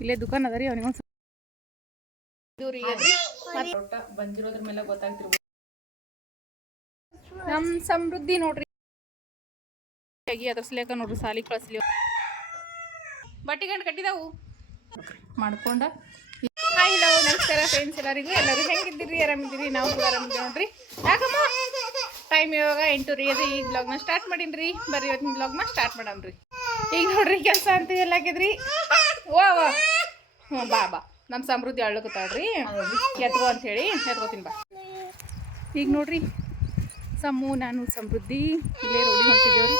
ಇಲ್ಲೇ ದುಕಾನ್ ಅದ ರೀ ಅವನಿಗೊಂದು ರೀ ಬಂದಿರೋದ್ರ ಮೇಲೆ ಗೊತ್ತಾಗ್ತಿರ್ಬೋದು. ನಮ್ಮ ಸಮೃದ್ಧಿ ನೋಡ್ರಿ. ಆಗಿ ಅದ್ರ ಸಲೇಕ ನೋಡ್ರಿ ಸಾಲಿ ಕಳಿಸ್ಲಿ. ಬಟ್ಟೆ ಗಂಟು ಕಟ್ಟಿದಾವು? ಮಾಡ್ಕೊಂಡ? ಹಾಯ್ ಹಲೋ ನಮಸ್ಕಾರ ಫ್ರೆಂಡ್ಸ್ ಎಲ್ಲರಿಗೂ. ಎಲ್ಲರೂ ಹೆಂಗಿದ್ದೀರಿ? ಆರಾಮಿದ್ದೀರಿ? ನಾವು ಕೂಡ ಆರಾಮಿದ್ದೀವಿ ನೋಡ್ರಿ. ಯಾಕಮ್ಮ? ಟೈಮ್ ಇವಾಗ ಎಂಟು ರೀ ಅದು ಈಗ ಬ್ಲಾಗ್ನ ಸ್ಟಾರ್ಟ್ ಮಾಡೀನಿ ಬರ್ರಿ ಇವತ್ತಿನ ಬ್ಲಾಗ್ನ ಸ್ಟಾರ್ಟ್ ಮಾಡಮ್ರಿ ಈಗ ನೋಡ್ರಿ ಕೆಲಸ ಅಂತ ಎಲ್ಲ ವಾ ಹ್ಞೂ ಬಾ ಬಾ. ನಮ್ಮ ಸಮೃದ್ಧಿ ಅಳ್ಳಕತ್ತಾಳ್ರಿ. ಎತ್ಕೋ ಅಂತ ಹೇಳಿ ಎತ್ಕೋತೀನಿ ಬಾ. ಈಗ ನೋಡ್ರಿ ಸಮ್ಮು ನಾನು ಸಮೃದ್ಧಿ. ಇಲ್ಲೇ ರೋಡಿ ಹೊಂಟಿದ್ದೇವ್ರಿ.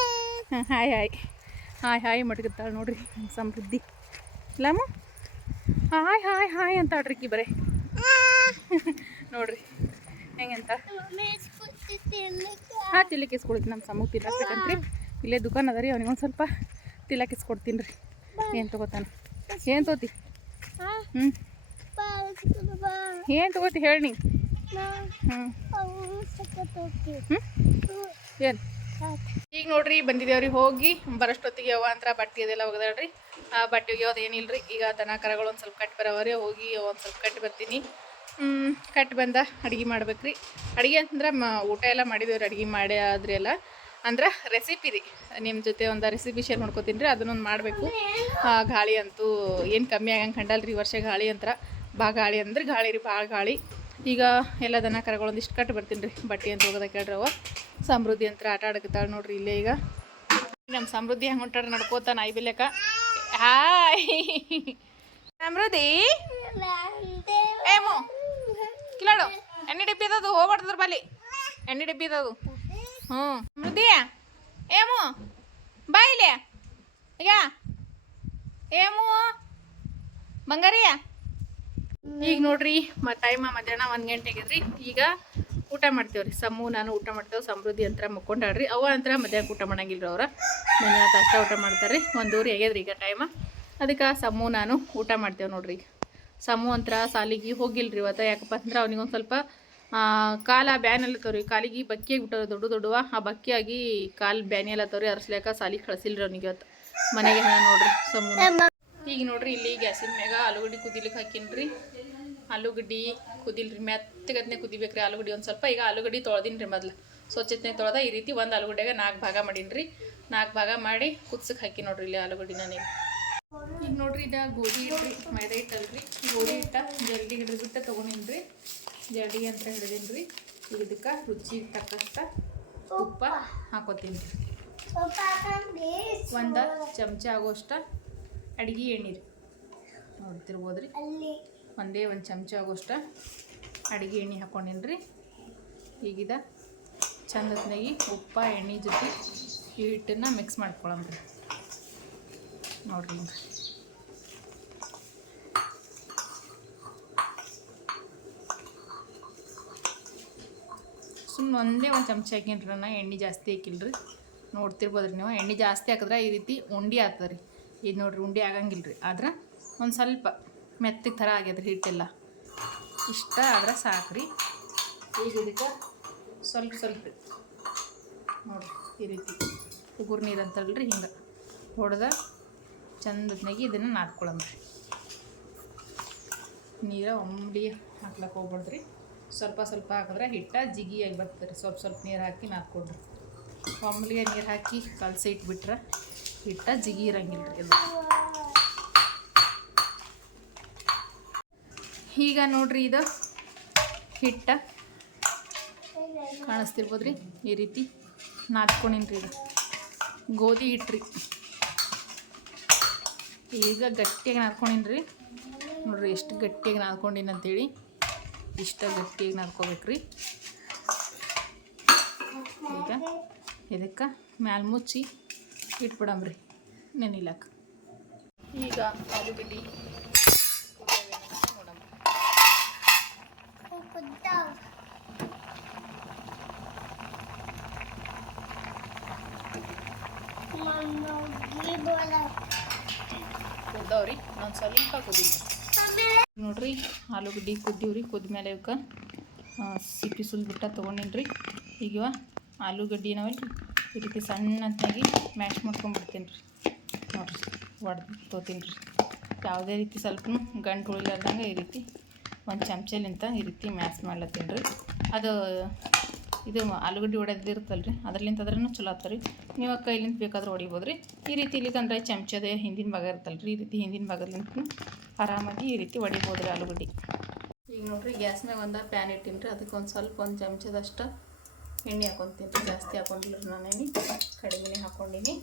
ಹಾಂ, ಹಾಯ್ ಹಾಯ್. ಹಾಯ್ ಹಾಯ್ ಮಟ್ಕತ್ತಾಳೆ ನೋಡ್ರಿ ಸಮೃದ್ಧಿ. ಇಲ್ಲಮ್ಮ ಹಾಯ್ ಹಾಯ್ ಹಾಯ್ ಅಂತ ಆಡ್ರಿಕಿ ಬರೇ. ನೋಡ್ರಿ, ಹೆಂಗಂತ? ಹಾಂ ತಿಲ್ಲಕ್ಕಿಸ್ಕೊಡ್ತೀನಿ ನಮ್ಮ ಸಮ್ಮು ತಿನ್ನಕ್ಬೇಕಂತ್ರಿ ಇಲ್ಲೇ ದುಕಾನ್ ಅದ ರೀ ಅವ್ನಿಗೆ ಒಂದು ಸ್ವಲ್ಪ ತಿಲ್ಲಕ್ಕಿಸ್ಕೊಡ್ತೀನಿ ರೀ. ಏನು ತಗೋತಾನ? ಏನು ತಗೋತಿ ಹ್ಞೂ ಏನು ತಗೋತಿ ಹೇಳಿ ನೀ. ಏನು? ಈಗ ನೋಡ್ರಿ ಬಂದಿದ್ದೇವ್ರಿ ಹೋಗಿ ಬರೋಷ್ಟೊತ್ತಿಗೆ ಅವ ಅಂತ ಬಟ್ಟೆ ಅದೆಲ್ಲ ಒಗದಾಡ್ರಿ ಆ ಬಟ್ಟೆ ಒಗೆಯೋದು ಏನಿಲ್ರಿ ಈಗ ದನ ಕರಗಳು ಒಂದು ಸ್ವಲ್ಪ ಕಟ್ಟಿ ಬರೋವ್ರಿ ಹೋಗಿ ಒಂದು ಸ್ವಲ್ಪ ಕಟ್ಟಿ ಬರ್ತೀನಿ. ಹ್ಮ್, ಕಟ್ಟಿ ಬಂದ ಅಡುಗೆ ಮಾಡ್ಬೇಕ್ರಿ. ಅಡುಗೆ ಅಂತಂದ್ರೆ ಮ ಊಟ ಎಲ್ಲ ಮಾಡಿದೇವ್ರಿ ಅಡುಗೆ ಮಾಡಿ ಆದ್ರಿ ಎಲ್ಲ. ಅಂದ್ರೆ ರೆಸಿಪಿ ರೀ. ನಿಮ್ಮ ಜೊತೆ ಒಂದು ರೆಸಿಪಿ ಶೇರ್ ಮಾಡ್ಕೋತೀನಿ ರೀ. ಅದನ್ನೊಂದು ಮಾಡಬೇಕು. ಗಾಳಿ ಅಂತೂ ಏನು ಕಮ್ಮಿ ಆಗಂಗೆ ಕಂಡಲ್ರಿ ಈ ವರ್ಷ ಗಾಳಿ ಅಂತರ. ಬಾ ಗಾಳಿ ಅಂದ್ರೆ ಗಾಳಿ ರೀ ಭಾಳ ಗಾಳಿ. ಈಗ ಎಲ್ಲ ದನ ಕರಗಳೊಂದಿಷ್ಟು ಕಟ್ಟು ಬರ್ತೀನಿ ರೀ. ಬಟ್ಟೆ ಅಂತ ಹೋಗೋದ ಕೇಳ್ರವ ಸಮೃದ್ಧಿ ಅಂತ ಆಟ ಆಡಕತ್ತಾಳೆ ನೋಡ್ರಿ ಇಲ್ಲೇ ಈಗ. ನಮ್ಮ ಸಮೃದ್ಧಿ ಹೆಂಗೆ ಹೊಂಟಾಡ್ರಿ ನಡ್ಕೋತ ನಾಯಿ ಬೆಲೆಕ ಹಾಯ್ ಸಮೃದ್ಧಿ. ಏಮು ಕಿಲಾಡು. ಎಣ್ಣೆ ಡಬ್ಬಿ ಅದದು ಹೋಗ್ಬಾರ್ದ್ರ ಬಲ್ಲಿ ಎಣ್ಣೆ ಡಬ್ಬಿ ಅದದು ಹ್ಞೂ ಸಮೃದ್ಧಿ ಏಮು ಬಾ ಇಲ್ಲಿ. ಈಗ. ಏಮು ಬಂಗಾರಿಯ. ಈಗ ನೋಡ್ರಿ, ಮ ಟೈಮ ಮಧ್ಯಾಹ್ನ ಒಂದು ಗಂಟೆ ರೀ ಈಗ ಊಟ ಮಾಡ್ತೇವ್ರಿ. ಸಮ್ಮು ನಾನು ಊಟ ಮಾಡ್ತೇವೆ, ಸಮೃದ್ಧಿ ಅಂತ ಮುಕ್ಕೊಂಡಾಡ್ರಿ ಅವ ಅಂತ ಮಧ್ಯಾಹ್ನ ಊಟ ಮಾಡಂಗಿಲ್ರಿ ಅವ್ರ. ಮನೆ ಅಷ್ಟ ಊಟ ಮಾಡ್ತಾರೆ ಒಂದೂರಿ ಆಗ್ಯದ್ರಿ ಈಗ ಟೈಮ ಅದಕ್ಕೆ ಸಮ್ಮು ನಾನು ಊಟ ಮಾಡ್ತೇವೆ ನೋಡ್ರಿ. ಈಗ ಅಂತರ ಸಾಲಿಗೆ ಹೋಗಿಲ್ರಿ ಇವತ್ತು. ಯಾಕಪ್ಪ ಅಂದ್ರೆ ಅವ್ನಿಗೊಂದು ಸ್ವಲ್ಪ ಕಾಲ ಬ್ಯಾನ್ ಎಲ್ಲತ್ತವ್ರಿ ಕಾಲಿಗೆ ಬಕ್ಕಿ ಆಗಿಬಿಟ್ಟವ್ರಿ ದೊಡ್ಡ ದೊಡ್ಡವ, ಆ ಬಕ್ಕಿಯಾಗಿ ಕಾಲು ಬ್ಯಾನಿ ಎಲ್ಲತ್ತವ್ರಿ ಅರ್ಸ್ಲಾಕ ಸಾಲಿಗೆ ಕಳ್ಸಿಲ್ರಿ ಅವ್ನಿಗೆ ಇವತ್ತು. ಮನೆಗೆ ಹಣ ನೋಡ್ರಿ ಸಮೂಹ ಈಗ ನೋಡ್ರಿ ಇಲ್ಲಿ ಗ್ಯಾಸಿನ ಮ್ಯಾಗ ಆಲೂಗಡ್ಡಿ ಕುದಿಲಿಕ್ಕೆ ಹಾಕಿನ್ರಿ. ಆಲೂಗಡ್ಡಿ ಕುದಿಲ್ರಿ ಮೆತ್ತಗತ್ನೆ ಕುದಿಬೇಕ್ರಿ ಆಲೂಗಡ್ಡಿ. ಒಂದು ಸ್ವಲ್ಪ ಈಗ ಆಲೂಗಡ್ಡಿ ತೊಳ್ದಿನ್ರಿ ಮೊದಲು. ಮೊದ್ಲು ಸ್ವಚ್ಛತೆ ತೊಳೆದ ಈ ರೀತಿ ಒಂದು ಆಲೂಗಡ್ಡೆಗೆ ನಾಲ್ಕು ಭಾಗ ಮಾಡಿನ್ರಿ. ನಾಲ್ಕು ಭಾಗ ಮಾಡಿ ಕುದ್ಸಕ್ಕೆ ಹಾಕಿ ನೋಡ್ರಿ ಇಲ್ಲಿ ಆಲೂಗಡ್ಡೆ ನಾನು ಈಗ ನೋಡ್ರಿ ಇದ ಗೋಧಿ ಹಿಟ್ಟು ಮೈದಾ ಹಿಟ್ಟಲ್ರಿ. ಗೋಧಿ ಹಿಟ್ಟ ಜಲ್ದಿ ಹಿಡಿದ್ಬಿಟ್ಟು ತೊಗೊಂಡಿನ್ರಿ. ಜಲ್ದಿ ಅಂತ ಹಿಡಿದೀನಿ ಈಗ ಇದಕ್ಕೆ ರುಚಿ ತಕ್ಕಷ್ಟ ಉಪ್ಪ ಹಾಕೋತೀನಿ ಒಂದು ಚಮಚ ಆಗೋಷ್ಟ ಅಡಿಗೆ ಎಣ್ಣೆ ರೀ. ನೋಡ್ತಿರ್ಬೋದ್ರಿ ಒಂದೇ ಒಂದು ಚಮಚ ಆಗೋಷ್ಟ ಅಡುಗೆ ಎಣ್ಣೆ ಹಾಕೊಂಡಿನ್ರಿ. ಈಗಿದ ಚಂದತ್ನಾಗಿ ಉಪ್ಪ ಎಣ್ಣೆ ಜೊತೆ ಈ ಹಿಟ್ಟನ್ನು ಮಿಕ್ಸ್ ಮಾಡ್ಕೊಳಮ್ರಿ ನೋಡ್ರಿ. ಸುಮ್ಮನೆ ಒಂದೇ ಒಂದು ಚಮಚ ಹಾಕಿನ್ರಿ ನಾನು ಎಣ್ಣೆ ಜಾಸ್ತಿ ಹಾಕಿಲ್ರಿ. ನೋಡ್ತಿರ್ಬೋದ್ರಿ ನೀವು, ಎಣ್ಣೆ ಜಾಸ್ತಿ ಹಾಕಿದ್ರೆ ಈ ರೀತಿ ಉಂಡೆ ಆಗ್ತದೆ ಇದು ನೋಡ್ರಿ ಉಂಡೆ ಆಗಂಗಿಲ್ಲ ರೀ ಆದ್ರೆ ಒಂದು ಸ್ವಲ್ಪ ಮೆತ್ತಗೆ ಥರ ಆಗ್ಯದ್ರಿ ಹಿಟ್ಟೆಲ್ಲ. ಇಷ್ಟ ಆದ್ರೆ ಸಾಕ್ರಿ. ಈಗ ಇದಕ್ಕೆ ಸ್ವಲ್ಪ ಸ್ವಲ್ಪ ನೋಡ್ರಿ ಈ ರೀತಿ ಉಗುರು ನೀರು ಅಂತಾರಲ್ರಿ ಹಿಂಗೆ. ಹೊಡೆದ ಚಂದತ್ನಾಗಿ ಇದನ್ನು ನಾದ್ಕೊಳಮ್ರಿ ನೀರ ಒಮ್ಮಡಿ ಹಾಕ್ಲಕ್ಕೆ ಹೋಗ್ಬಾರ್ದ್ರಿ ಸ್ವಲ್ಪ ಸ್ವಲ್ಪ ಹಾಕಿದ್ರೆ ಹಿಟ್ಟ ಜಿಗಿಯಾಗಿ ಬರ್ತದೆ ರೀ ಸ್ವಲ್ಪ ಸ್ವಲ್ಪ ನೀರು ಹಾಕಿ ನಾದ್ಕೊಡ್ರಿ ಒಮ್ಮಲಿಗೆ ನೀರು ಹಾಕಿ ಕಲಸಿ ಇಟ್ಬಿಟ್ರೆ ಹಿಟ್ಟ ಜಿಗಿ ಇರಂಗಿಲ್ಲ ರೀ ಅದು ಈಗ ನೋಡ್ರಿ ಇದು ಹಿಟ್ಟ ಕಾಣಿಸ್ತಿರ್ಬೋದ್ರಿ? ಈ ರೀತಿ ನಾದ್ಕೊಂಡಿನ್ರಿ ಇದು. ಗೋಧಿ ಹಿಟ್ರಿ. ಈಗ ಗಟ್ಟಿಯಾಗಿ ನಾದ್ಕೊಂಡಿನ್ರಿ. ನೋಡ್ರಿ ಎಷ್ಟು ಗಟ್ಟಿಯಾಗಿ ನಾದ್ಕೊಂಡಿನಿ ಅಂತೇಳಿ. ಇಷ್ಟ ಗಟ್ಟಿಯಾಗಿ ನಾದ್ಕೋಬೇಕ್ರಿ. ಈಗ ಇದಕ್ಕೆ ಮ್ಯಾಲ ಮುಚ್ಚಿ ಇಟ್ಬಿಡಮ್ರಿ ನೆನಿಲಾಕ ಈಗ ಆಲೂಗಡ್ಡಿ ನೋಡಮ್ಮ ಕುದ್ದವ್ರಿ ನಾನು ಸ್ವಲ್ಪ ಕುದಿಲ್ಲ ನೋಡ್ರಿ ಆಲೂಗಡ್ಡಿ ಕುದ್ದೀವ್ರಿ ಕುದ್ಮೇಲೆ ಇವಕ್ಕೆ ಸಿಪ್ಪಿ ಸುಲ್ಬಿಟ್ಟ ತೊಗೊಂಡಿನ್ರಿ. ಈಗ ಇವ ಆಲೂಗಡ್ಡಿ ನಾವಲ್ರಿ ಈ ರೀತಿ ಸಣ್ಣದಾಗಿ ಮ್ಯಾಶ್ ಮಾಡ್ಕೊಂಡ್ಬಿಡ್ತೀನಿ ರೀ ನೋಡ್ರಿ, ಒಡ್ದು ತೊತೀನಿ ರೀ ಯಾವುದೇ ರೀತಿ ಸ್ವಲ್ಪ ಗಂಟು ಉಳಿಲಾರ್ದಂಗೆ ಈ ರೀತಿ ಒಂದು ಚಮಚಲಿಂತ ಈ ರೀತಿ ಮ್ಯಾಶ್ ಮಾಡ್ಲತ್ತೀನಿ ರೀ ಅದು ಇದು ಆಲೂಗಡ್ಡೆ ಹೊಡೆದಿರುತ್ತಲ್ಲ ರೀ ಅದ್ರಲಿಂತ ಅದ್ರೂ ಚಲೋ ಆಗ್ತದೆ ರೀ. ನೀವು ಕೈಲಿಂದ ಬೇಕಾದ್ರೆ ಹೊಡಿಬೋದು ರೀ. ಈ ರೀತಿ ಇಲ್ಲಿಕಂದ್ರೆ ಚಮಚದ ಹಿಂದಿನ ಭಾಗ ಇರುತ್ತಲ್ಲ ರೀ ಈ ರೀತಿ ಹಿಂದಿನ ಭಾಗದಿಂದ ಆರಾಮಾಗಿ ಈ ರೀತಿ ಹೊಡಿಬೋದು ರೀ ಆಲೂಗಡ್ಡೆ. ಈಗ ನೋಡ್ರಿ, ಗ್ಯಾಸ್ ಮ್ಯಾಗ ಒಂದು ಪ್ಯಾನ್ ಇಟ್ಟಿನಿ ರೀ. ಅದಕ್ಕೆ ಒಂದು ಸ್ವಲ್ಪ ಒಂದು ಚಮಚದಷ್ಟು ಎಣ್ಣೆ ಹಾಕೊತೀನಿ ರೀ. ಜಾಸ್ತಿ ಹಾಕೊಂಡಿಲ್ಲ ರೀ ನಾನು ಎಣ್ಣೆ ಹಾಕ್ಕೊಂಡಿನಿ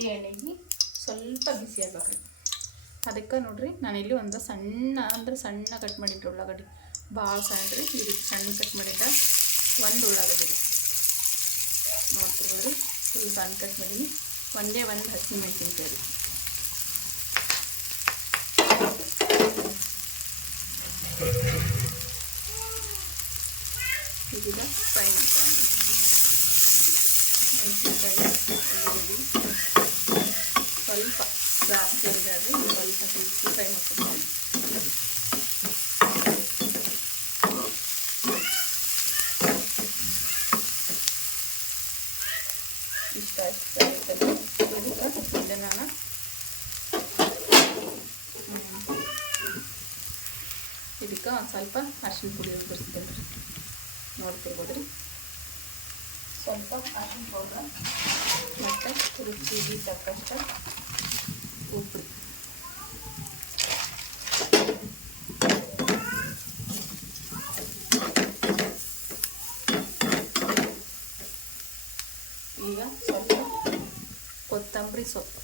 ಈ ಎಣ್ಣೆಗೆ ಸ್ವಲ್ಪ ಬಿಸಿ ಆಗ್ಬೇಕು ರೀ. ಅದಕ್ಕೆ ನೋಡ್ರಿ, ನಾನಿಲ್ಲಿ ಒಂದು ಸಣ್ಣ ಅಂದ್ರೆ ಸಣ್ಣ ಕಟ್ ಮಾಡಿದ್ರಿ ಉಳ್ಳಾಗಡ್ಡಿ. ಭಾಳ ಸಣ್ಣ ರೀ. ಈ ರೀತಿ ಸಣ್ಣ ಕಟ್ ಮಾಡಿದ್ದ ಒಂದು ಉಳ್ಳಾಗಡ್ಡಿ ರೀ ನೋಡ್ತಿರ್ಬೋದು? ಫುಲ್ ಸಣ್ಣ ಕಟ್ ಮಾಡೀನಿ. ಒಂದೇ ಒಂದು ಹಸಿ ಮೆಣಸಿನ್ಕಾಯಿ ರೀ ಇದೀಗ ಫ್ರೈ ಮಾಡ್ಕೊಂಡು ಮೆಣಸಿನ್ಕಾಯಿ, ಉಳ್ಳಾಗಡ್ಡಿ. ಸ್ವಲ್ಪ ಜಾಸ್ತಿ ಇರಲಿ ಸ್ವಲ್ಪ ಸ್ವಲ್ಪ ಫ್ರೈ ಮಾಡ್ಕೊತೀನಿ ಇಷ್ಟ ಇಷ್ಟ ಆಯ್ತಲ್ಲ ಇದಕ್ಕೆ ಇದನ್ನು ನಾನು ಇದಕ್ಕೆ ಒಂದು ಸ್ವಲ್ಪ ಅರ್ಶಿನ ಪುಡಿ ಉದುರಿಸ್ತೇನೆ ರೀ ನೋಡ್ತಿರ್ಬೋದು ರೀ ಸ್ವಲ್ಪ ಅರ್ಶಿನ ಪೌಡ್ರ್, ಮತ್ತು ರುಚಿಗೆ ತಕ್ಕಷ್ಟು ಉಪ್ಪು. ಈಗ ಸ್ವಲ್ಪ ಕೊತ್ತಂಬರಿ ಸೊಪ್ಪು.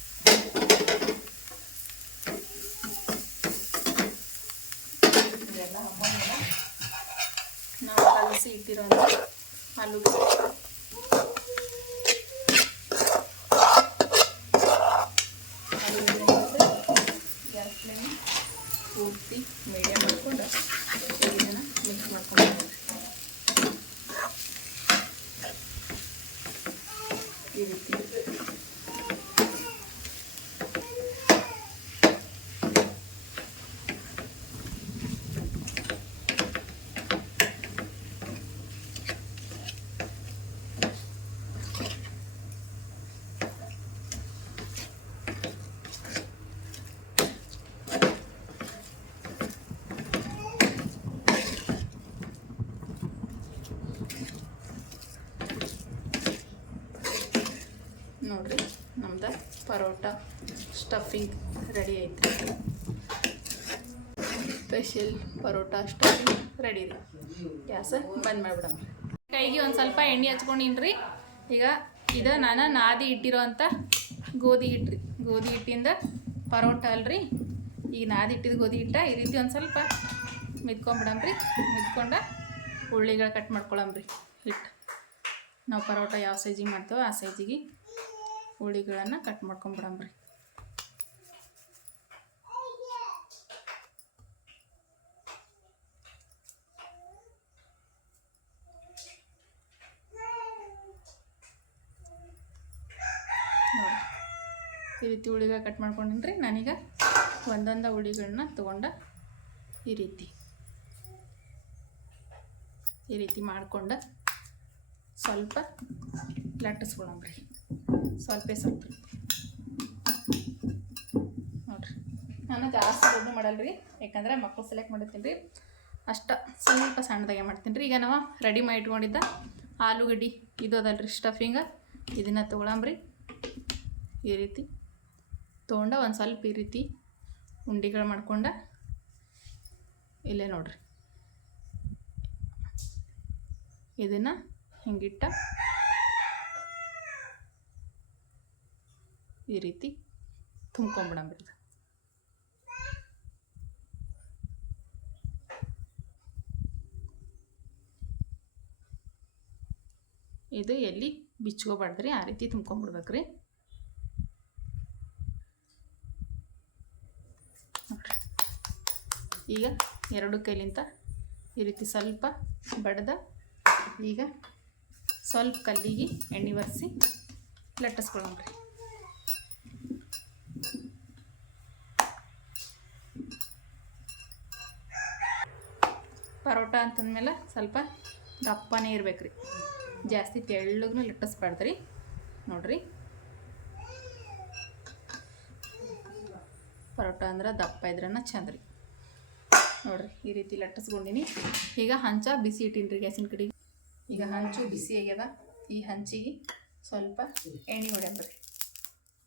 ಇದೆಲ್ಲ ನಾವು ಕಲಸಿ ಇಟ್ಟಿರೋಂಥ ಆಲೂಗಡ್ಡೆ ಗ್ಯಾಸ್ ಫ್ಲೇಮ್ ಪೂರ್ತಿ ಮೀಡಿಯಮ್ ಮಾಡ್ಕೊಂಡು ಇದನ್ನು ಮಿಕ್ಸ್ ಮಾಡ್ಕೊಂಡು ಈ ರೀತಿ ನೋಡ್ರಿ ನಮ್ದು ಪರೋಟ ಸ್ಟಫಿಂಗ್ ರೆಡಿ ಆಯ್ತು. ಸ್ಪೆಷಲ್ ಪರೋಟ ಸ್ಟಫಿಂಗ್ ರೆಡಿ ರೀ ಗ್ಯಾಸ ಬಂದ್ ಮಾಡಿಬಿಡಮ್ ಕೈಗೆ ಒಂದು ಸ್ವಲ್ಪ ಎಣ್ಣೆ ಹಚ್ಕೊಂಡಿನ್ರಿ. ಈಗ ಇದು ನಾನು ನಾದಿ ಇಟ್ಟಿರೋ ಅಂಥ ಗೋಧಿ ಹಿಟ್ಟು ಗೋಧಿ ಹಿಟ್ಟಿಂದ ಪರೋಟ ಅಲ್ರಿ. ಈಗ ನಾದಿ ಇಟ್ಟಿದ ಗೋಧಿ ಹಿಟ್ಟ ಈ ರೀತಿ ಒಂದು ಸ್ವಲ್ಪ ಮಿದ್ಕೊಂಬಿಡಮ್ರಿ. ಮಿದ್ಕೊಂಡ ಉಳ್ಳಿಗಳು ಕಟ್ ಮಾಡ್ಕೊಳಮ್ರಿ ಹಿಟ್ಟು ನಾವು ಪರೋಟ ಯಾವ ಸೈಜಿಗೆ ಮಾಡ್ತೇವೆ ಆ ಸೈಜಿಗೆ ಹುಳಿಗಳನ್ನು ಕಟ್ ಮಾಡ್ಕೊಂಬಿಡಂಬ್ರಿ ಈ ರೀತಿ ಹುಳಿಗಳ ಕಟ್ ಮಾಡ್ಕೊಂಡಿನ್ರಿ. ನಾನೀಗ ಒಂದೊಂದು ಹುಳಿಗಳನ್ನ ತೊಗೊಂಡ ಈ ರೀತಿ. ಈ ರೀತಿ ಮಾಡಿಕೊಂಡು ಸ್ವಲ್ಪ ಲಟ್ಟಿಸ್ಕೊಳಮ್ರಿ ಸ್ವಲ್ಪ ಸ್ವಲ್ಪ ನೋಡ್ರಿ. ನಾನು ಜಾಸ್ತಿ ದೊಡ್ಡ ಮಾಡಲ್ರಿ. ಯಾಕಂದ್ರೆ ಮಕ್ಕಳು ಸೆಲೆಕ್ಟ್ ಮಾಡಿರ್ತೀನಿ ರೀ ಅಷ್ಟ ಸ್ವಲ್ಪ ಸಣ್ಣದಾಗೆ ಮಾಡ್ತೀನಿ ರೀ ಈಗ ನಾವು ರೆಡಿ ಮಾಡಿ ಇಟ್ಕೊಂಡಿದ್ದ ಆಲೂಗಡ್ಡಿ. ಇದು ಅದಲ್ರಿ ಸ್ಟಫಿಂಗ ಇದನ್ನು ತೊಗೊಳಂಬ್ರಿ. ಈ ರೀತಿ ತೊಗೊಂಡ ಒಂದು ಸ್ವಲ್ಪ ಈ ರೀತಿ ಉಂಡಿಗಳು ಮಾಡ್ಕೊಂಡ ಇಲ್ಲೇ ನೋಡ್ರಿ. ಇದನ್ನು ಹಿಂಗಿಟ್ಟ ಈ ರೀತಿ ತುಂಬ್ಕೊಂಬಿಡಂಬ್ರಿ ಇದು. ಎಲ್ಲಿ ಬಿಚ್ಕೋಬಾರ್ದ್ರಿ, ಆ ರೀತಿ ತುಂಬ್ಕೊಂಬಿಡ್ಬೇಕ್ರಿ. ರೀ ಈಗ ಎರಡು ಕೈಲಿಂತ ಈ ರೀತಿ ಸ್ವಲ್ಪ ಬಡ್ದ, ಈಗ ಸ್ವಲ್ಪ ಕಲ್ಲಿಗೆ ಎಣ್ಣೆ ಒರೆಸಿ ಲಟ್ಟಿಸ್ಕೊಳ್ಳೋಣ್ರಿ ಪರೋಟ ಅಂತಂದ್ಮೇಲೆ ಸ್ವಲ್ಪ ದಪ್ಪನೇ ಇರ್ಬೇಕು ರೀ ಜಾಸ್ತಿ ತೆಳ್ಳಗೂ ಲಟ್ಟಿಸ್ಬಾರ್ದು ರೀ ನೋಡ್ರಿ. ಪರೋಟ ಅಂದ್ರೆ ದಪ್ಪ ಇದ್ರನ್ನ ಚಂದ ರೀ ನೋಡ್ರಿ, ಈ ರೀತಿ ಲಟ್ಟಿಸ್ಕೊಂಡಿನಿ ಈಗ ಹಂಚ ಬಿಸಿ ಇಟ್ಟಿನಿ ರೀ ಗ್ಯಾಸಿನ ಕಡೆಗೆ. ಈಗ ಹಂಚು ಬಿಸಿ ಆಗ್ಯದ. ಈ ಹಂಚಿಗೆ ಸ್ವಲ್ಪ ಎಣ್ಣೆ ಹೊಡ್ಯಂಬ್ರಿ.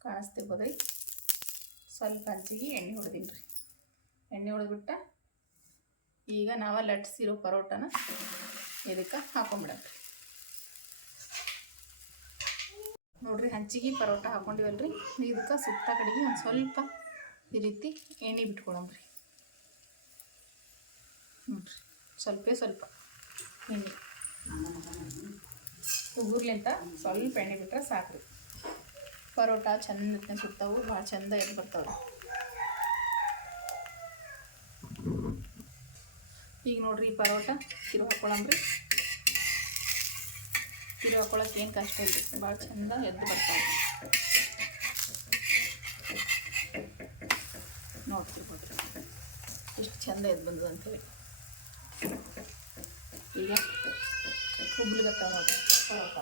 ಕಾಣಿಸ್ತಿರ್ಬೋದ್ರಿ. ಸ್ವಲ್ಪ ಹಂಚಿಗೆ ಎಣ್ಣೆ ಹೊಡೆದಿನಿ ರೀ ಎಣ್ಣೆ ಹೊಡೆದ್ಬಿಟ್ಟ ಈಗ ನಾವು ಲಟ್ಸಿರೋ ಪರೋಟನ ಇದಕ್ಕೆ ಹಾಕೊಂಡ್ಬಿಡೋಣ ನೋಡ್ರಿ, ಹಂಚಿಗೆ ಪರೋಟ ಹಾಕೊಂಡಿವಲ್ರಿ. ಇದಕ್ಕೆ ಸುತ್ತ ಕಡೆಗೆ ಒಂದು ಸ್ವಲ್ಪ ಈ ರೀತಿ ಎಣ್ಣೆ ಬಿಟ್ಕೊಳಂಬ್ರಿ. ನೋಡ್ರಿ, ಸ್ವಲ್ಪ ಸ್ವಲ್ಪ ಎಣ್ಣೆ. ಉಗುರ್ಲಿಂತ ಸ್ವಲ್ಪ ಎಣ್ಣೆ ಬಿಟ್ರೆ ಸಾಕ್ರಿ. ಪರೋಟ ಚಂದ ಸುತ್ತವು, ಭಾಳ ಚಂದ ಎದ್ದು ಬರ್ತಾವೆ ಈಗ ನೋಡ್ರಿ ಈ ಪರೋಟ ತಿರು ಹಾಕ್ಕೊಳಂಬ್ರಿ ತಿರು ಹಾಕೊಳಕ್ಕೆ ಏನು ಕಷ್ಟ ಇಲ್ರಿ ಭಾಳ ಚಂದ ಎದ್ದು ಬರ್ತಾವೆ ನೋಡ್ತಿರ್ಬೋದ್ರಿ ಎಷ್ಟು ಚಂದ ಎದ್ದು ಬಂದದ ಅಂತೇಳಿ ಈಗ ಹುಬ್ಳಿಗತ್ತಾವ ನೋಡ್ರಿ. ಪರೋಟ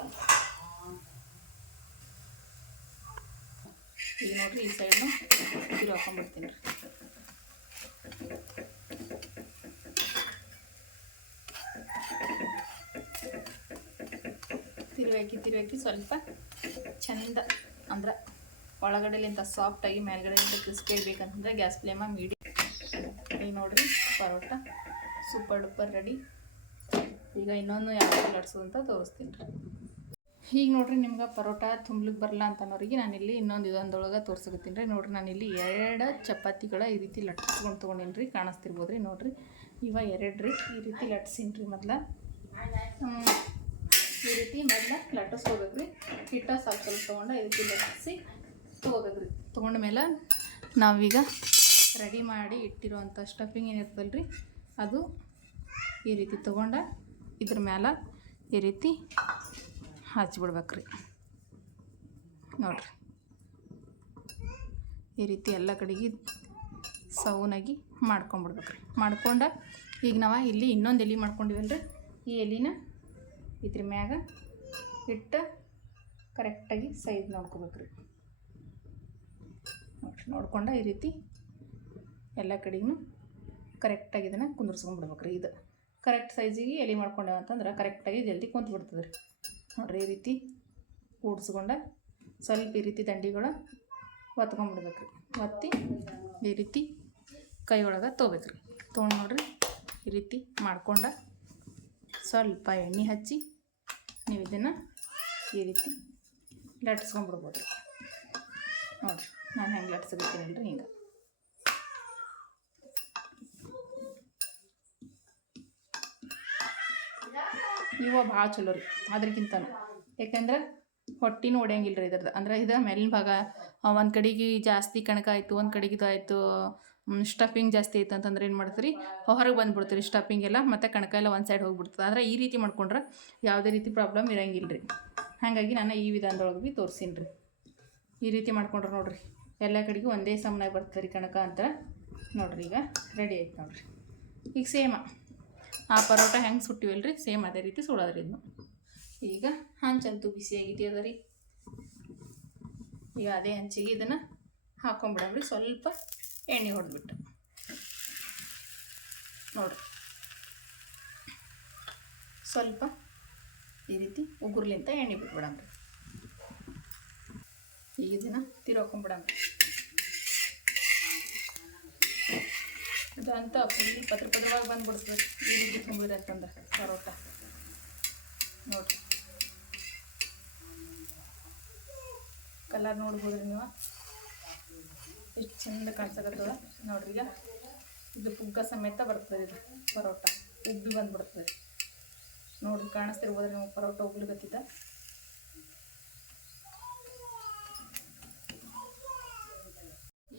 ಈಗ ನೋಡ್ರಿ ಈ ಸೈಡ್ನ ತಿರು ಹಾಕೊಂಡ್ಬಿಡ್ತೀನಿ ರೀ. ತಿರುವಾಕಿ ತಿರುವಾಕಿ ಸ್ವಲ್ಪ ಚಂದ ಅಂದ್ರೆ ಒಳಗಡೆಲಿಂದ ಸಾಫ್ಟಾಗಿ ಮೇಲ್ಗಡೆಲಿಂದ ಕ್ರಿಸ್ಪಿ ಆಗಬೇಕಂತಂದ್ರೆ ಗ್ಯಾಸ್ ಫ್ಲೇಮ ಮೀಡಿ ಇಲ್ಲಿ ನೋಡ್ರಿ ಪರೋಟ ಸೂಪರ್ ಡೂಪರ್ ರೆಡಿ ಈಗ ಇನ್ನೊಂದು ಯಾವ ಥರ ಲಟ್ಸೋದು ಅಂತ ತೋರಿಸ್ತೀನಿ. ರೀ ಈಗ ನೋಡ್ರಿ ನಿಮ್ಗೆ ಪರೋಟ ತುಂಬ್ಲಿಕ್ಕೆ ಬರಲ್ಲ ಅನ್ನೋರಿಗೆ ನಾನಿಲ್ಲಿ ಇನ್ನೊಂದು ಇದೊಂದೊಳಗೆ ತೋರ್ಸಕತ್ತೀನಿ ರೀ. ನೋಡ್ರಿ ನಾನಿಲ್ಲಿ ಎರಡು ಚಪಾತಿಗಳ ಈ ರೀತಿ ಲಟ್ಸ್ಕೊಂಡು ತೊಗೊಂಡೀನಿ ರೀ ಕಾಣಿಸ್ತಿರ್ಬೋದು ರೀ ನೋಡ್ರಿ. ಇವ ಎರಡು ರೀ ಈ ರೀತಿ ಲಟ್ಸೀನಿ ರೀ ಮೊದ್ಲು ಈ ರೀತಿ ಮೊದಲ ಲಟ್ಟಿಸ್ಕೋಬೇಕು ರೀ ಹಿಟ್ಟ ಸ್ವಲ್ಪ ಸ್ವಲ್ಪ ತೊಗೊಂಡು ಇದಕ್ಕೆ ಲಟ್ಟಿಸಿ ತೊಗೋಬೇಕ್ರಿ. ತೊಗೊಂಡ ಮೇಲೆ ನಾವೀಗ ರೆಡಿ ಮಾಡಿ ಇಟ್ಟಿರೋವಂಥ ಸ್ಟಫಿಂಗ್ ಏನಿರ್ತಲ್ಲ ರೀ ಅದು ಈ ರೀತಿ ತೊಗೊಂಡ ಇದ್ರ ಮೇಲೆ ಈ ರೀತಿ ಹಚ್ಬಿಡ್ಬೇಕು ರೀ ನೋಡ್ರಿ. ಈ ರೀತಿ ಎಲ್ಲ ಕಡೆಗೆ ಸೌನಾಗಿ ಮಾಡ್ಕೊಂಬಿಡ್ಬೇಕ್ರಿ. ಮಾಡ್ಕೊಂಡ ಈಗ ನಾವು ಇಲ್ಲಿ ಇನ್ನೊಂದು ಎಲೆ ಮಾಡ್ಕೊಂಡಿವಲ್ಲ ರೀ ಈ ಎಲಿನ ಇದ್ರ ಮ್ಯಾಗ ಇಟ್ಟು ಕರೆಕ್ಟಾಗಿ ಸೈಜ್ ನೋಡ್ಕೋಬೇಕು ರೀ ನೋಡ್ಕೊಂಡು ಈ ರೀತಿ ಎಲ್ಲ ಕಡೆಗೂ ಕರೆಕ್ಟಾಗಿ ಇದನ್ನು ಕುಂದರ್ಸ್ಕೊಂಡ್ಬಿಡ್ಬೇಕು ರೀ ಇದು ಕರೆಕ್ಟ್ ಸೈಜಿಗೆ ಎಲೆ ಮಾಡ್ಕೊಂಡೇವೆ ಅಂತಂದ್ರೆ ಕರೆಕ್ಟಾಗಿ ಜಲ್ದಿ ಕುಂತು ಬಿಡ್ತದೆ ರೀ ನೋಡ್ರಿ, ಈ ರೀತಿ ಕೂಡಿಸ್ಕೊಂಡ ಸ್ವಲ್ಪ ಈ ರೀತಿ ದಂಡಿಗಳು ಒತ್ಕೊಂಡ್ಬಿಡ್ಬೇಕು ರೀ ಒತ್ತಿ ಈ ರೀತಿ ಕೈ ಒಳಗೆ ತೊಗೋಬೇಕು ರೀ ತೊಗೊಂಡು ನೋಡ್ರಿ, ಈ ರೀತಿ ಮಾಡ್ಕೊಂಡ ಸ್ವಲ್ಪ ಎಣ್ಣೆ ಹಚ್ಚಿ ನೀವು ಇದನ್ನು ಈ ರೀತಿ ಲಟ್ಸ್ಕೊಂಡ್ಬಿಡ್ಬೋದು. ನೋಡ್ರಿ, ನಾನು ಹೆಂಗೆ ಲಟ್ಸಕತ್ತೀನಿ ರೀ ಹಿಂಗೆ ಇವ ಭಾಳ ಚಲೋ ರೀ ಅದ್ರಕ್ಕಿಂತ ಯಾಕಂದ್ರೆ ಹೊಟ್ಟಿನೂ ಹೊಡೆಯಂಗಿಲ್ಲ ರೀ ಇದ್ರದ್ದು. ಅಂದ್ರೆ ಇದು ಮೇಲಿನ ಭಾಗ ಒಂದು ಕಡೆಗೆ ಜಾಸ್ತಿ ಕಣಕ ಆಯಿತು, ಒಂದು ಕಡೆಗೆ ಇದಾಯಿತು ಸ್ಟಫಿಂಗ್ ಜಾಸ್ತಿ ಐತೆ ಅಂತಂದ್ರೆ ಏನು ಮಾಡ್ತೀರಿ? ಹೊರಗೆ ಬಂದ್ಬಿಡ್ತೀರಿ ಸ್ಟಫಿಂಗ್ ಎಲ್ಲ, ಮತ್ತು ಕಣಕ ಎಲ್ಲ ಒಂದು ಸೈಡ್ ಹೋಗ್ಬಿಡ್ತದೆ. ಆದರೆ ಈ ರೀತಿ ಮಾಡ್ಕೊಂಡ್ರೆ ಯಾವುದೇ ರೀತಿ ಪ್ರಾಬ್ಲಮ್ ಇರಂಗಿಲ್ಲ ರೀ ಹಾಗಾಗಿ ನಾನು ಈ ವಿಧಾನದೊಳಗೆ ಭೀ ತೋರಿಸೀನಿ ರೀ. ಈ ರೀತಿ ಮಾಡ್ಕೊಂಡ್ರೆ ನೋಡಿರಿ, ಎಲ್ಲ ಕಡೆಗೂ ಒಂದೇ ಸಮನಾಗಿ ಬರ್ತದೆ ರೀ ಕಣಕ ಅಂತ ನೋಡಿರಿ ಈಗ ರೆಡಿ ಆಯ್ತು ನೋಡಿರಿ. ಈಗ ಸೇಮ, ಆ ಪರೋಟ ಹೆಂಗೆ ಸುಟ್ಟಿವಲ್ಲ ರೀ ಸೇಮ್ ಅದೇ ರೀತಿ ಸುಡೋದ್ರಿ ಇದನ್ನು ಈಗ ಹಂಚಂತೂ ಅದ ರೀ. ಈಗ ಅದೇ ಹಂಚಿಗೆ ಇದನ್ನು ಹಾಕೊಂಬಿಡಮ್ರಿ ಸ್ವಲ್ಪ ಎಣ್ಣೆ ಹೊಡೆದ್ಬಿಟ್ಟು. ನೋಡ್ರಿ ಸ್ವಲ್ಪ ಈ ರೀತಿ ಉಗುರ್ಲಿಂತ ಎಣ್ಣೆ ಬಿಟ್ಬಿಡಮ್ರಿ ಈಗ ದಿನ ತಿರೋಕೊಂಬಿಡಮ್ರಿ ಅದಂತ ಫುಲ್ ಪತ್ರ ಪತ್ರವಾಗಿ ಬಂದ್ಬಿಡ್ತದೆ. ಈ ರೀತಿ ತುಂಬಿದ್ರೆ ಅಂತಂದ್ರೆ ಪರೋಟ. ನೋಡ್ರಿ. ಕಲರ್ ನೋಡ್ಬೋದ್ರಿ ನೀವು? ಎಷ್ಟು ಚಂದ ಕಾಣಿಸಕತ್ತದ ನೋಡ್ರಿ ಈಗ. ಇದು ಪುಗ್ಗ ಸಮೇತ ಬರ್ತದೆ ಇದು ಪರೋಟ. ಉಬ್ಬಿ ಬಂದ್ಬಿಡ್ತದೆ. ನೋಡ್ರಿ ಕಾಣಿಸ್ತಿರ್ಬೋದ್ರಿ ನೀವು ಪರೋಟ ಉಗ್ಲಿಗತ್ತಿದ್ದ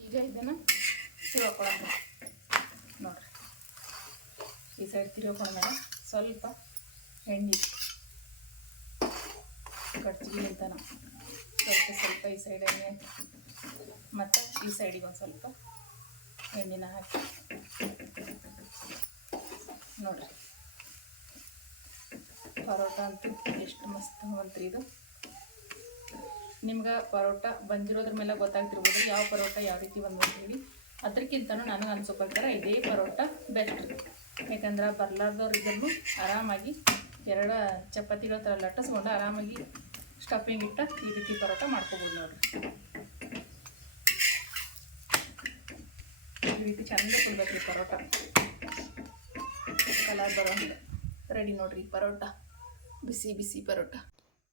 ಈಗ ಇದನ್ನು ತಿಳ್ಕೊಳ್ಳೋಣ ನೋಡ್ರಿ. ಈ ಸೈಡ್ ತಿರ್ಕೊಂಡ್ಮೇಲೆ ಸ್ವಲ್ಪ ಎಣ್ಣೆ ಕಡ್ಚಿಗೆ ಅಂತಾನ ಸ್ವಲ್ಪ ಸ್ವಲ್ಪ ಈ ಸೈಡ್ ಎಣ್ಣೆ ಮತ್ತು ಈ ಸೈಡಿಗೆ ಒಂದು ಸ್ವಲ್ಪ ಎಣ್ಣೆನ ಹಾಕಿ. ನೋಡ್ರಿ. ಪರೋಟ ಅಂತೂ ಎಷ್ಟು ಮಸ್ತ್ ಬಂತ್ರಿ ಇದು. ನಿಮ್ಗೆ ಪರೋಟ ಬಂದಿರೋದ್ರ ಮೇಲೆ ಗೊತ್ತಾಗ್ತಿರ್ಬೋದು ಯಾವ ಪರೋಟ ಯಾವ ರೀತಿ ಬಂದು ಹೇಳಿ. ಅದಕ್ಕಿಂತನೂ ನನಗೆ ಅನ್ಸೋ ಪ್ರಕಾರ ಇದೇ ಪರೋಟ ಬೆಸ್ಟ್ ಯಾಕಂದ್ರೆ ಬರ್ಲಾರ್ದವ್ರ ಇದನ್ನು ಆರಾಮಾಗಿ ಎರಡು ಚಪಾತಿಗಳ ಥರ ಲಟ್ಟಿಸ್ಕೊಂಡು ಆರಾಮಾಗಿ ಸ್ಟಫಿಂಗ್ ಇಟ್ಟ ಈ ರೀತಿ ಪರೋಟ ಮಾಡ್ಕೋಬೋದು ನೋಡ್ರಿ. ಈ ರೀತಿ ಚಂದ ಕೊಡ್ಬೇಕು ರೀ ಪರೋಟ. ಕಲರ್ ಬರೋ ರೆಡಿ ನೋಡ್ರಿ ಪರೋಟ. ಬಿಸಿ ಬಿಸಿ ಪರೋಟ.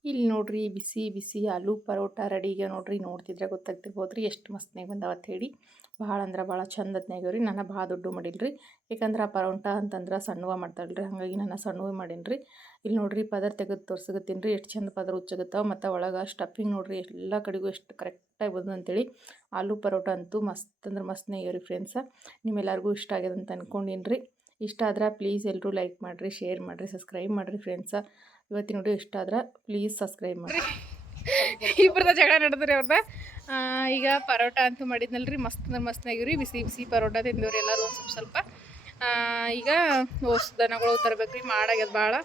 ಇಲ್ಲಿ ನೋಡ್ರಿ ಬಿಸಿ ಬಿಸಿ ಆಲೂ ಪರೋಟ ರೆಡಿಗೆ ನೋಡ್ರಿ ನೋಡ್ತಿದ್ರೆ ಗೊತ್ತಾಗ್ತಿರ್ಬೋದು ರೀ ಎಷ್ಟು ಮಸ್ತ್ನಾಗ ಬಂದಾವ ಅಂತ ಹೇಳಿ. ಭಾಳ ಅಂದ್ರೆ ಭಾಳ ಚಂದ ಅತ್ನಾಗ್ಯಾವ ರೀ. ನಾನು ಭಾಳ ದುಡ್ಡು ಮಾಡಿಲ್ಲ ರೀ ಯಾಕಂದ್ರೆ ಆ ಪರೋಟ ಅಂತಂದ್ರೆ ಸಣ್ಣವ ಮಾಡ್ತಾಳ್ರಿ. ಹಾಗಾಗಿ ನಾನು ಸಣ್ಣವ ಮಾಡೀನಿ ರೀ ಇಲ್ಲಿ ನೋಡ್ರಿ ಪದರ್ ತೆಗೆದು ತೋರ್ಸಗತ್ತೀನಿ ರೀ ಎಷ್ಟು ಚಂದ ಪದರ್ ಉಚ್ಚಗತ್ತಾವ, ಮತ್ತು ಒಳಗೆ ಸ್ಟಫಿಂಗ್ ನೋಡ್ರಿ ಎಲ್ಲ ಕಡೆಗೂ ಎಷ್ಟು ಕರೆಕ್ಟಾಗಿ ಬಂದು ಅಂತೇಳಿ ಆಲೂ ಪರೋಟ ಅಂತೂ ಮಸ್ತ್ ಅಂದ್ರೆ ಮಸ್ತ್ನೇ ರೀ ಫ್ರೆಂಡ್ಸ ನಿಮ್ಮೆಲ್ಲರಿಗೂ ಇಷ್ಟ ಆಗ್ಯದ ಅಂತ ಅನ್ಕೊಂಡೀನಿ ಇಷ್ಟ ಆದ್ರೆ ಪ್ಲೀಸ್ ಎಲ್ಲರೂ ಲೈಕ್ ಮಾಡಿರಿ ಶೇರ್ ಮಾಡಿರಿ ಸಬ್ಸ್ಕ್ರೈಬ್ ಮಾಡಿರಿ ಫ್ರೆಂಡ್ಸ ಇವತ್ತಿನ ನೋಡಿ ಇಷ್ಟ ಆದ್ರೆ ಪ್ಲೀಸ್ ಸಬ್ಸ್ಕ್ರೈಬ್ ಮಾಡಿರಿ. ಇಬ್ಬರದ ಜಗಳ ನಡೆದ್ರಿ ಅವ್ರದ? ಈಗ ಪರೋಟ ಅಂತೂ ಮಾಡಿದ್ನಲ್ರಿ, ಮಸ್ತ್ ಅಂದ್ರೆ ಮಸ್ತ್ನಾಗಿವ್ರಿ ಬಿಸಿ ಬಿಸಿ ಪರೋಟ ತಿಂದವ್ರಿ ಎಲ್ಲರೂ ಒಂದು ಸ್ವಲ್ಪ ಸ್ವಲ್ಪ. ಈಗ ದನಗಳು ತರಬೇಕ್ರಿ, ಮಾಡಾಗ್ಯದ ಭಾಳ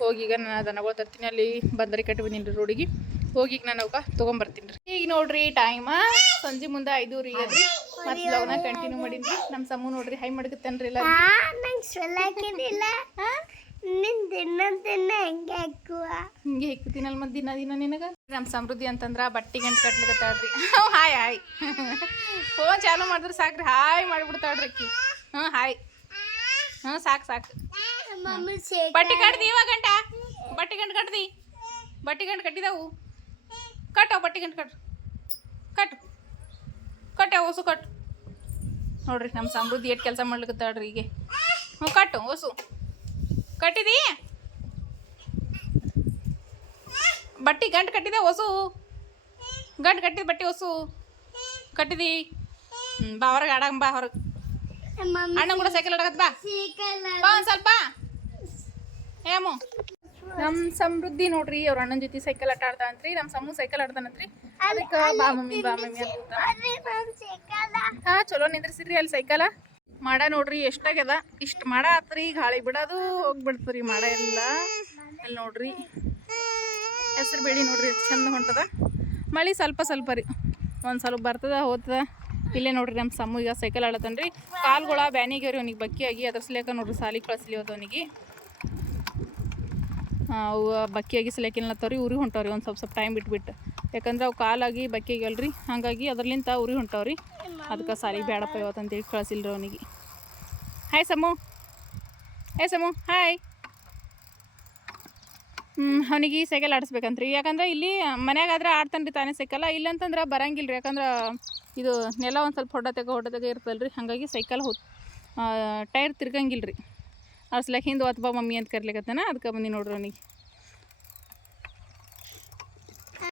ಹೋಗಿ ಈಗ ನಾನು ದನಗಳು ತರ್ತೀನಿ ಅಲ್ಲಿ ಬಂದರಿ ಕಟ್ಟಿ ಬಂದೀನಿ ರೋಡಿಗೆ. ಹೋಗಿ ಈಗ ನಾನು ಅವಕ್ಕೆ ತೊಗೊಂಬರ್ತೀನಿ ರೀ ಈಗ ನೋಡ್ರಿ ಟೈಮ ಸಂಜೆ ಮುಂದೆ ಐದು ರೀ ಮತ್ತೆ ಲಗ್ನ ಕಂಟಿನ್ಯೂ ಮಾಡೀನಿ ನಮ್ಮ ಸಮ್ಮು ನೋಡ್ರಿ ಹೈ ಮಾಡಕತ್ತೇನ್ರಿ ದಿನ ಹೆಂಗೆ ಹೆಕ್ತೀನಲ್ಲ ಮತ್ತೆ ದಿನ ದಿನ ನಿನಗೆ? ನಮ್ಮ ಸಮೃದ್ಧಿ ಅಂತಂದ್ರೆ ಬಟ್ಟೆ ಗಂಟು ಕಟ್ಲಿಕತ್ತಾಳ್ರಿ. Hi hi. ಫೋನ್ ಚಾಲು ಮಾಡಿದ್ರೆ ಸಾಕ್ರಿ. ಹಾಯ್ ಮಾಡಿಬಿಡ್ತಾಳ್ರಿ ಅಕ್ಕಿ. ಹ್ಞೂ ಹಾಯ್. ಹ್ಞೂ ಸಾಕು ಸಾಕು. ಬಟ್ಟೆ ಕಟ್ದಿ ಇವಾಗ ಗಂಟ? ಬಟ್ಟೆ ಗಂಟು ಕಟ್ದಿ? ಬಟ್ಟೆ ಗಂಟು ಕಟ್ಟಿದವು. ಕಟ್ಟವು ಬಟ್ಟೆ ಗಂಟು ಕಟ್ಟು. ಕಟ್ಟು. ಕಟ್ಟೆ ಹೊಸು ಕಟ್ಟು. ನೋಡ್ರಿ ನಮ್ಮ ಸಮೃದ್ಧಿ ಎಷ್ಟು ಕೆಲಸ ಮಾಡ್ಲಿಕತ್ತಾಳ್ರಿ ಈಗ ಹ್ಞೂ ಕಟ್ಟು ಹೊಸು. ಕಟ್ಟಿದಿ? ಬಟ್ಟೆ ಗಂಟು ಕಟ್ಟಿದೆ ಹೊಸು. ಗಂಟು ಕಟ್ಟಿದ ಬಟ್ಟೆ ಹೊಸು. ಕಟ್ಟಿದಿ? ಹ್ಞೂ ಬಾ ಹೊರಗೆ ಆಡಂಬ ಬಾ ಹೊರಗೆ. ಅಣ್ಣ ಕೂಡ ಸೈಕಲ್ ಆಡಕತ್ ಬಾ. ಬಾ ಒಂದು ಸ್ವಲ್ಪ. ಏಮು ನಮ್ಮ ಸಮೃದ್ಧಿ ನೋಡ್ರಿ ಅವ್ರ ಅಣ್ಣನ ಜೊತೆ ಸೈಕಲ್ ಆಟ ಆಡ್ತಾನಂತ್ರಿ ನಮ್ಮ ಸಮ್ಮು ಸೈಕಲ್ ಆಡ್ತಾನಂತ್ರಿ ಅದಕ್ಕೆ ಬಾ ಮಮ್ಮಿ ಬಾ ಮಮ್ಮಿ ಅಂತ. ಹಾ ಚಲೋ ನಿಂದ್ರಿಸಿರಿ ಅಲ್ಲಿ ಸೈಕಲ ಮಾಡ ನೋಡ್ರಿ ಎಷ್ಟಾಗ್ಯದ? ಇಷ್ಟು ಮಾಡ ಆತ್ರಿ ಗಾಳಿ ಬಿಡೋದು ಹೋಗ್ಬಿಡ್ತರಿ ಮಾಡ ಎಲ್ಲ. ಅಲ್ಲಿ ನೋಡ್ರಿ ಹೆಸರು ಬೇಡಿ ನೋಡ್ರಿ ಎಷ್ಟು ಚಂದ ಹೊಂಟದ. ಮಳೆ ಸ್ವಲ್ಪ ಸ್ವಲ್ಪ ರೀ. ಒಂದು ಸ್ವಲ್ಪ ಬರ್ತದ ಹೋತದ. ಇಲ್ಲೇ ನೋಡ್ರಿ ನಮ್ಮ ಸಮ್ಮು ಈಗ ಸೈಕಲ್ ಆಡತ್ತನ್ರಿ. ಕಾಲ್ಗಳ ಬ್ಯಾನಿಗೆ ರೀ ಅವ್ನಿಗೆ ಬಕ್ಕಿ ಆಗಿ ಸಲೇಕ ನೋಡ್ರಿ ಸಾಲಿ ಕಳಿಸ್ಲಿ ಹೋದ ಅವನಿಗೆ. ಅವು ಬಕ್ಕಿಯಾಗಿ ಸಲೇಕಿನ್ಲತ್ತವ್ರಿ ಉರಿ ಹೊಂಟವ್ರಿ, ಒಂದು ಸ್ವಲ್ಪ ಸ್ವಲ್ಪ ಟೈಮ್ ಬಿಟ್ಬಿಟ್ಟು. ಯಾಕಂದ್ರೆ ಅವು ಕಾಲಾಗಿ ಬಕ್ಕಿಯಾಗಲ್ರಿ, ಹಾಗಾಗಿ ಅದ್ರಲಿಂತ ಉರಿ ಹೊಂಟವ್ರಿ. ಅದಕ್ಕೆ ಸಾರಿ ಬೇಡಪ್ಪ ಇವತ್ತು ಅಂತೇಳಿ ಕಳಿಸಿಲ್ರಿ ಅವನಿಗೆ. Hi Samu. Hi Samu hi ಅವನಿಗೆ ಸೈಕಲ್ ಆಡಿಸ್ಬೇಕಂತ್ರಿ. ಯಾಕಂದ್ರೆ ಇಲ್ಲಿ ಮನ್ಯಾಗ ಆದ್ರೆ ಆಡ್ತಾನೆ ರೀ ತಾನೇ ಸೈಕಲ್, ಇಲ್ಲಂತಂದ್ರೆ ಬರಂಗಿಲ್ಲ ರೀ ಯಾಕಂದ್ರೆ ಇದು ನೆಲ ಒಂದು ಸ್ವಲ್ಪ ಹೊಡ ತೆಗೆ ಹೊಡ ತೆಗೆ ಇರ್ತಲ್ಲ ರೀ ಹಾಗಾಗಿ ಸೈಕಲ್ ಹೊ ಟೈರ್ ತಿರ್ಗಂಗಿಲ್ಲ ರೀ ಅರ್ಸ್ಲಾಕ ಹಿಂದೆ ಮಮ್ಮಿ ಅಂತ ಕರ್ಲಿಕತ್ತಾನ ಅದಕ್ಕೆ ಬಂದು ನೋಡ್ರಿ ಅವನಿಗೆ.